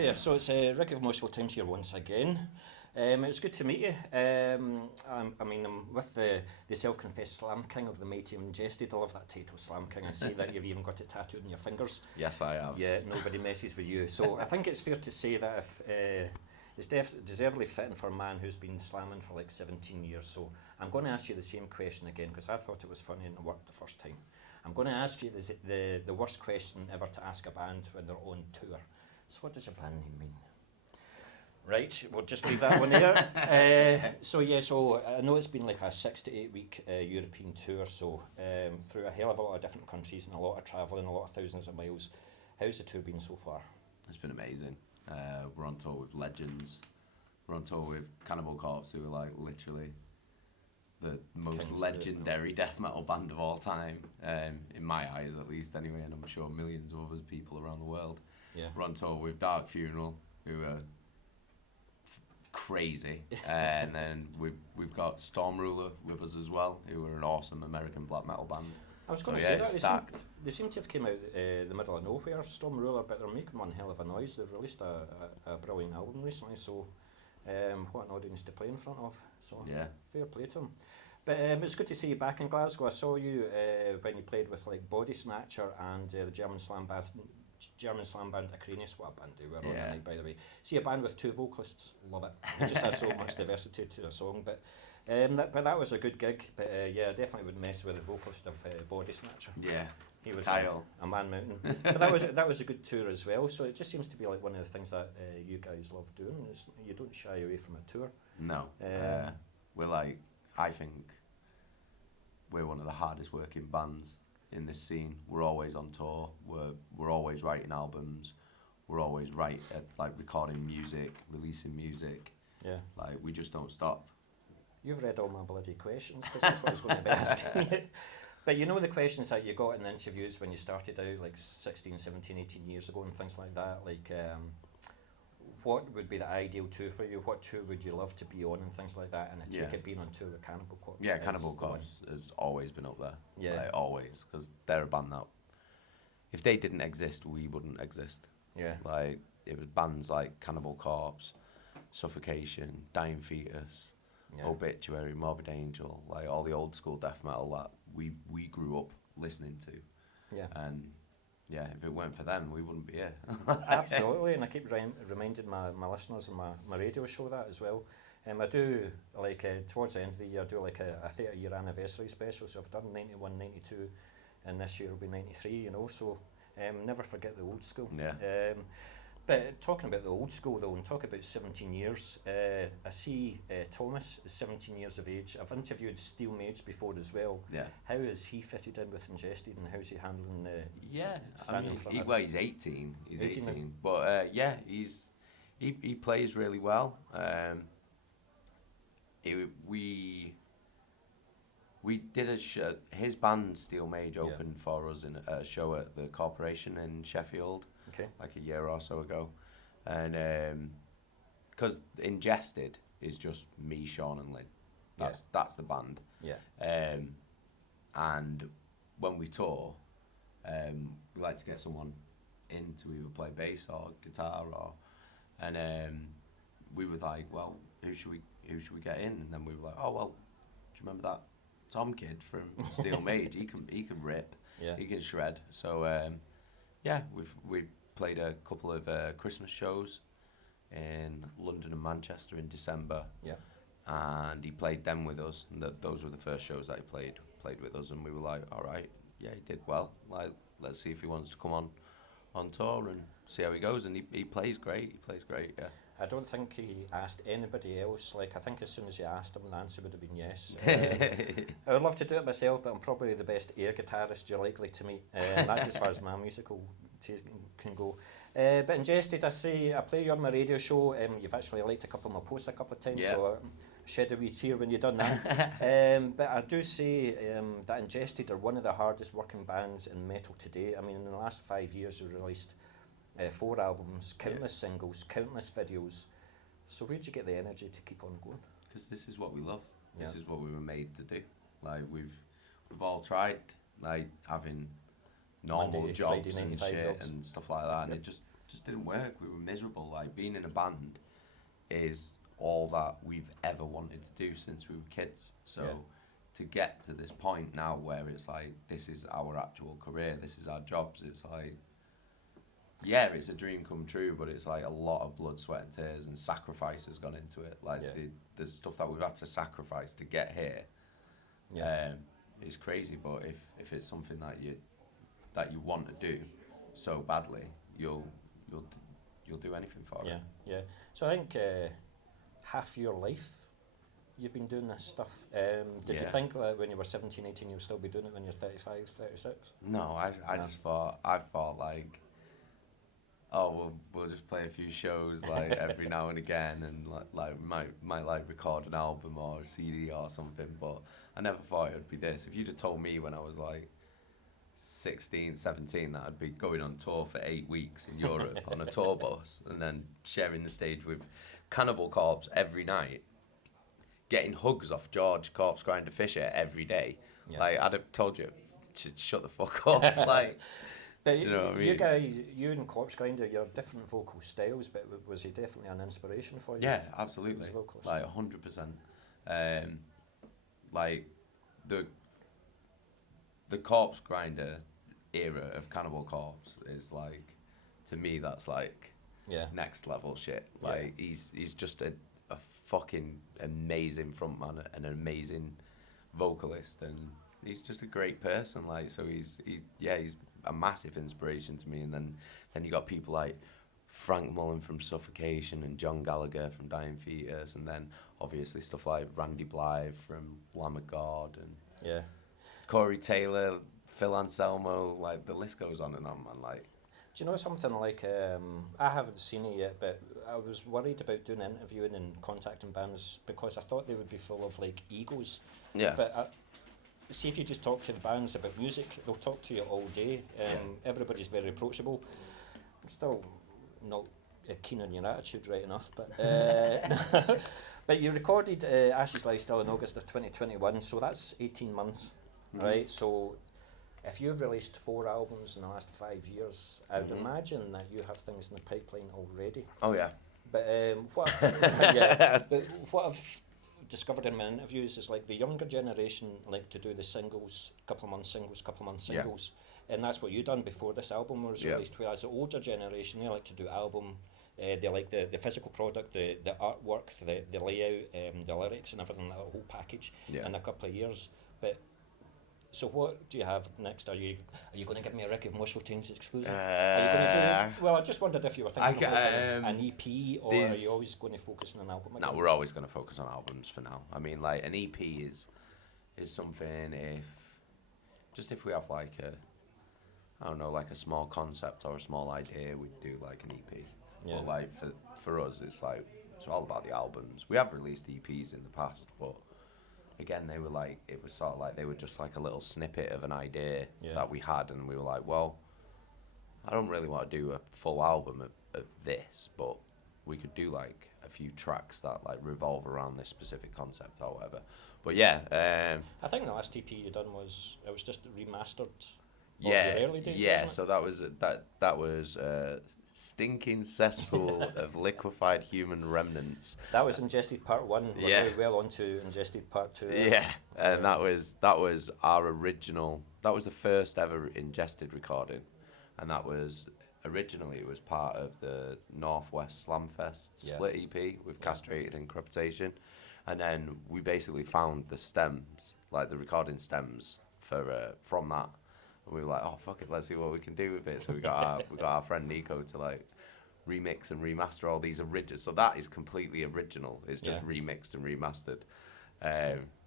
there. So it's Rick of Moshville Town here once again. It's good to meet you. I'm with the self-confessed Slam King of the Mighty Ingested. I love that title, Slam King. I see that you've even got it tattooed on your fingers. Yes, I have. Yeah, nobody messes with you. So I think it's fair to say that if it's deservedly fitting for a man who's been slamming for like 17 years. So I'm going to ask you the same question again because I thought it was funny and it worked the first time. I'm going to ask you the worst question ever to ask a band when they're on tour. So what does a band name mean? Right, we'll just leave that one there. So I know it's been like a 6 to 8 week European tour, so through a hell of a lot of different countries and a lot of travelling, a lot of thousands of miles. How's the tour been so far? It's been amazing. We're on tour with legends. We're on tour with Cannibal Corpse, who are like literally the most Kings legendary death metal band of all time, in my eyes at least anyway, and I'm sure millions of other people around the world. Yeah. We're on tour with Dark Funeral, who are crazy, and then we've got Storm Ruler with us as well, who are an awesome American black metal band. I was going to say that they seem to have came out the middle of nowhere, Storm Ruler, but they're making one hell of a noise. They've released a brilliant album recently, so what an audience to play in front of. So yeah, fair play to them. But it's good to see you back in Glasgow. I saw you when you played with like Body Snatcher and the German slam band Acranius. What a band they were on that night, by the way. See a band with 2 vocalists, love it. It just has so much diversity to a song. But that was a good gig. But I definitely wouldn't mess with the vocalist of Body Snatcher. Yeah, he was Kyle. A man mountain. But that was a good tour as well. So it just seems to be like one of the things that you guys love doing. Is you don't shy away from a tour. No, we're like, I think we're one of the hardest working bands in this scene. We're always on tour. We're always writing albums. We're always recording music, releasing music. Yeah. Like, we just don't stop. You've read all my bloody questions because that's what I was going to be asking you. But you know the questions that you got in the interviews when you started out like 16, 17, 18 years ago and things like that, like what would be the ideal tour for you? What tour would you love to be on and things like that? And I take it being on tour with Cannibal Corpse. Yeah, Cannibal Corpse has always been up there. Yeah. Like, always, because they're a band that, if they didn't exist, we wouldn't exist. Yeah. Like, it was bands like Cannibal Corpse, Suffocation, Dying Fetus, Obituary, Morbid Angel, like all the old school death metal that we grew up listening to. Yeah. And yeah, if it weren't for them, we wouldn't be here. Absolutely, and I keep reminding my listeners and my radio show that as well. I do, like, towards the end of the year, I do like a 30-year anniversary special, so I've done 91, 92, and this year will be 93, you know, so never forget the old school. Yeah. But talking about the old school though, and talk about 17 years, I see Thomas is 17 years of age. I've interviewed Steel Mage before as well. Yeah. How has he fitted in with Ingested, and how's he handling standing in front of he's 18. He's 18. But he plays really well. We did a show, his band Steel Mage opened for us in a show at the Corporation in Sheffield. Okay. Like a year or so ago, and because Ingested is just me, Sean, and Lynn. That's the band. Yeah. And when we tour, we like to get someone in to either play bass or guitar, and we were like, well, who should we get in? And then we were like, oh well, do you remember that Tom kid from Steel Mage? He can rip. Yeah. He can shred. So we've played a couple of Christmas shows in London and Manchester in December. Yeah. And he played them with us. And those were the first shows that he played with us, and we were like, all right, yeah, he did well. Like, let's see if he wants to come on tour and see how he goes. And he plays great. Yeah. I don't think he asked anybody else. Like, I think as soon as you asked him, the answer would have been yes. I would love to do it myself, but I'm probably the best air guitarist you're likely to meet. And that's as far as my musical taste can go. But Ingested, I play you on my radio show. You've actually liked a couple of my posts a couple of times, so I shed a wee tear when you've done that. But I do say that Ingested are one of the hardest working bands in metal today. I mean, in the last 5 years, we've released 4 albums, countless singles, countless videos. So where'd you get the energy to keep on going? Because this is what we love. This is what we were made to do. Like, we've all tried, like, having normal Monday, jobs Friday, and 95 shit jobs. and stuff like that, and it just didn't work. We were miserable. Like, being in a band is all that we've ever wanted to do since we were kids. So to get to this point now where it's like, this is our actual career, this is our jobs, it's like, yeah, it's a dream come true, but it's like a lot of blood, sweat and tears and sacrifice has gone into it. Like the stuff that we've had to sacrifice to get here is crazy. But if it's something that you want to do so badly, you'll do anything for it. Yeah. So I think half your life you've been doing this stuff. Did you think that when you were 17, 18 you'll still be doing it when you're 35, 36? No, I just thought like, oh, we'll just play a few shows like every now and again, and like might like record an album or a CD or something. But I never thought it would be this. If you'd have told me when I was like 16, 17 that I'd be going on tour for 8 weeks in Europe on a tour bus and then sharing the stage with Cannibal Corpse every night, getting hugs off George Corpse Grinder Fisher every day, like I'd have told you to shut the fuck up. Like, but do you know what I mean? You guys, you and Corpse Grinder, you're different vocal styles, but was he definitely an inspiration for you? Yeah, absolutely. Like 100%. Like the Corpse Grinder era of Cannibal Corpse is like, to me, that's like next level shit. Like he's just a fucking amazing frontman, an amazing vocalist, and he's just a great person. Like, so he's a massive inspiration to me. And then you got people like Frank Mullen from Suffocation and John Gallagher from Dying Fetus, and then obviously stuff like Randy Blythe from Lamb of God and Corey Taylor, Phil Anselmo. Like, the list goes on and on, man. Like, do you know something like, I haven't seen it yet, but I was worried about doing interviewing and contacting bands because I thought they would be full of like egos. Yeah. But see, if you just talk to the bands about music, they'll talk to you all day. Everybody's very approachable. I'm still not keen on your attitude right enough, but but you recorded Ashes Lie Still in August of 2021, so that's 18 months, right? So if you've released 4 albums in the last 5 years, I would imagine that you have things in the pipeline already. Oh yeah. But what I've discovered in my interviews is like the younger generation like to do the singles, couple of months singles, and that's what you done before this album was released. Whereas the older generation, they like to do album. They like the physical product, the artwork, the layout, the lyrics and everything, the whole package in a couple of years. But so what do you have next? Are you going to give me a Rick of Moshville Tunes exclusive? Are you going to do? Well, I just wondered if you were thinking of an EP, or are you always going to focus on an album again? No, we're always going to focus on albums for now. I mean, like, an EP is something if we have like like a small concept or a small idea, we'd do like an EP. Yeah. But like for us, it's all about the albums. We have released EPs in the past, but again, they were just like a little snippet of an idea that we had, and we were like, well, I don't really want to do a full album of this, but we could do like a few tracks that like revolve around this specific concept or whatever. But I think the last EP you done was just remastered. Your early days, so that was Stinking Cesspool of Liquefied Human Remnants. That was Ingested Part 1. We're very well on to Ingested Part 2. Yeah, and that was our original. That was the first ever Ingested recording, and that was originally it was part of the Northwest Slamfest split EP with Castrated and Crepitation, and then we basically found the stems, like the recording stems from that. And we were like, oh fuck it, let's see what we can do with it. So we got our friend Nico to like remix and remaster all these originals. So that is completely original. It's just remixed and remastered.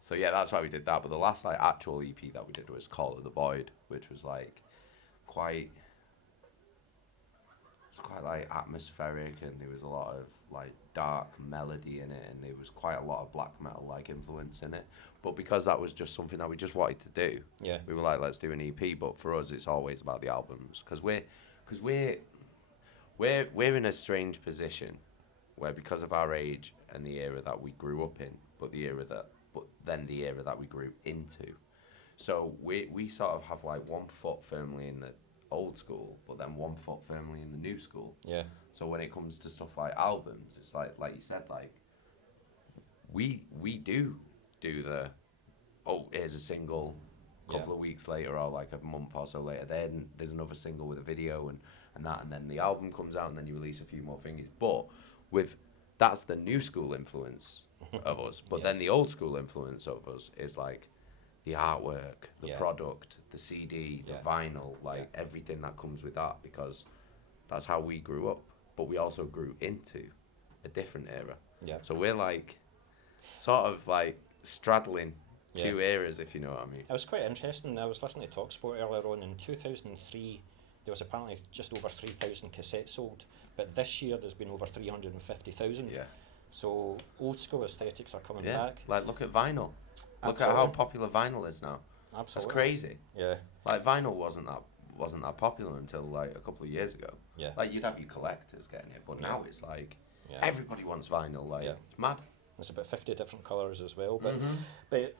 So yeah, that's why we did that. But the last like actual EP that we did was Call of the Void, which was like quite like atmospheric, and there was a lot of like dark melody in it, and there was quite a lot of black metal like influence in it. But because that was just something that we just wanted to do, we were like, let's do an EP. But for us, it's always about the albums, because we're in a strange position where, because of our age and the era that we grew up in, but then the era that we grew into, so we sort of have like one foot firmly in the old school, but then 1 foot firmly in the new school. Yeah. So when it comes to stuff like albums, it's like you said, like we do the, oh, here's a single, a couple of weeks later or like a month or so later, then there's another single with a video and that, and then the album comes out and then you release a few more things. But that's the new school influence of us. But then the old school influence of us is like the artwork, the product, the CD, the vinyl, like everything that comes with that, because that's how we grew up. But we also grew into a different era. Yeah. So we're like sort of like straddling two eras, if you know what I mean. It was quite interesting. I was listening to TalkSport earlier on. In 2003, there was apparently just over 3,000 cassettes sold, but this year there's been over 350,000. Yeah. So old school aesthetics are coming back. Like look at vinyl. Look Absolutely. at how popular vinyl is now. Absolutely. That's crazy. Yeah. Like vinyl wasn't that popular until like a couple of years ago. Yeah. Like you'd have your collectors getting it, but now it's like everybody wants vinyl. Like it's mad. There's about 50 different colours as well. But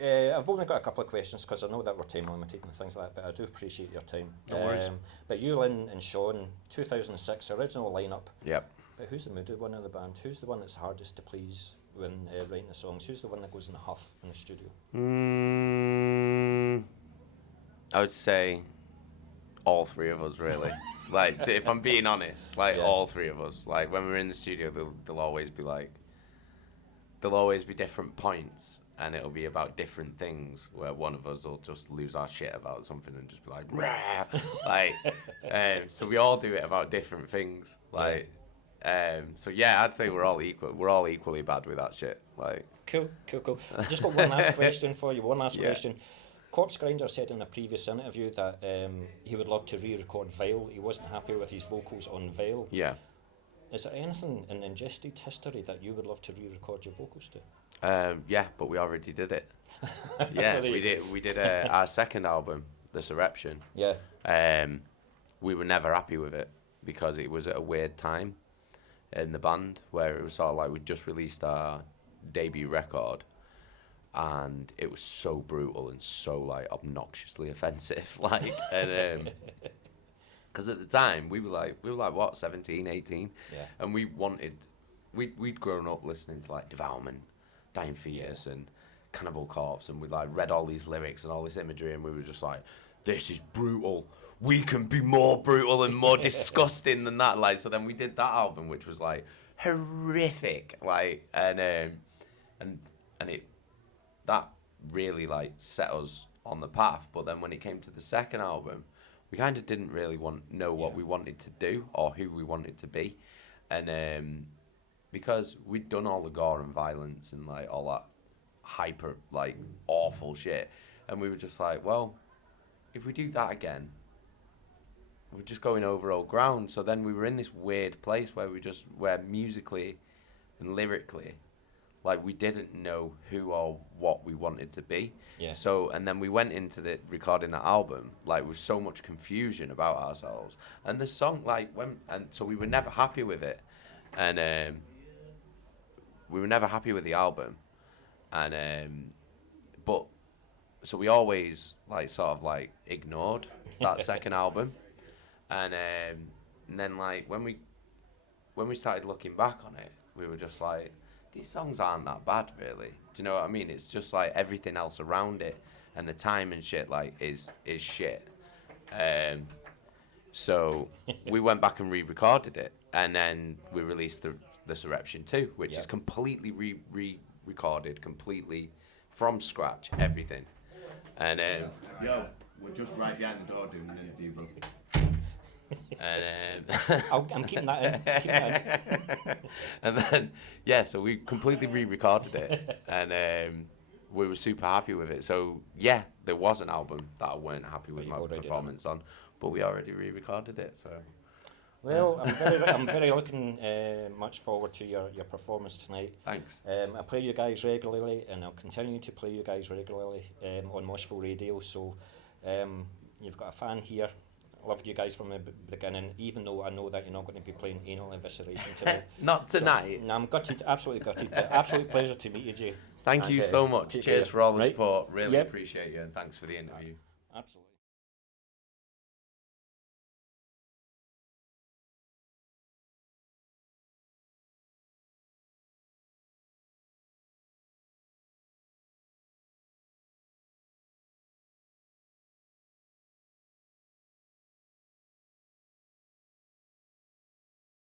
I've only got a couple of questions because I know that we're time limited and things like that, but I do appreciate your time. No worries. But you, Lynn and Sean, 2006, original lineup. Yep. But who's the moody one of the band? Who's the one that's hardest to please when writing the songs? Who's the one that goes in a huff in the studio? I would say all three of us, really. Like, if I'm being honest, like all three of us. Like when we're in the studio, there'll always be different points, and it'll be about different things. Where one of us will just lose our shit about something and just be like, rah! Like, so we all do it about different things. Like, so yeah, I'd say we're all equal. We're all equally bad with that shit. Like, cool. I've just got one last question for you. One last question. Corpse Grinder said in a previous interview that he would love to re-record Vile. He wasn't happy with his vocals on Vile. Yeah. Is there anything in Ingested history that you would love to re-record your vocals to? Yeah, but we already did it. Yeah, we did our second album, The Surreption. Yeah. We were never happy with it because it was at a weird time in the band where it was sort of like we'd just released our debut record and it was so brutal and so like obnoxiously offensive, like, and because at the time we were like what, 17, 18, and we'd grown up listening to like Devourment, Dying Fetus and Cannibal Corpse, and we like read all these lyrics and all this imagery, and we were just like, this is brutal, we can be more brutal and more disgusting than that. Like, so then we did that album, which was like horrific, like, and it that really like set us on the path. But then when it came to the second album, we kind of didn't really know what we wanted to do or who we wanted to be, and because we'd done all the gore and violence and like all that hyper like awful shit, and we were just like, well, if we do that again, we're just going over old ground. So then we were in this weird place where musically and lyrically, like, we didn't know who or what we wanted to be. Yeah. So, and then we went into the recording that album, like, with so much confusion about ourselves. And the song, like, so we were never happy with it. And we were never happy with the album. And, but, so we always, like, sort of, like, ignored that second album. And then, like, when we started looking back on it, we were just like, these songs aren't that bad, really. Do you know what I mean? It's just like everything else around it and the time and shit, like, is shit. So we went back and re-recorded it, and then we released the Surreption 2, which is completely re-recorded, completely from scratch, everything. And yo, we're just right behind the door doing the interview. And I'm keeping that in. And then so we completely re-recorded it, and we were super happy with it. So yeah, there was an album that I weren't happy with my performance on, but we already re-recorded it. So well, I'm very looking much forward to your performance tonight. Thanks. I play you guys regularly, and I'll continue to play you guys regularly on Moshville Radio. So you've got a fan here. Loved you guys from the beginning, even though I know that you're not going to be playing Anal Evisceration tonight. Not tonight. So, no, I'm gutted, absolutely gutted. But absolute pleasure to meet you, Jay. Thank you so much. Cheers for all the support. Really Yep. appreciate you, and thanks for the interview. Absolutely.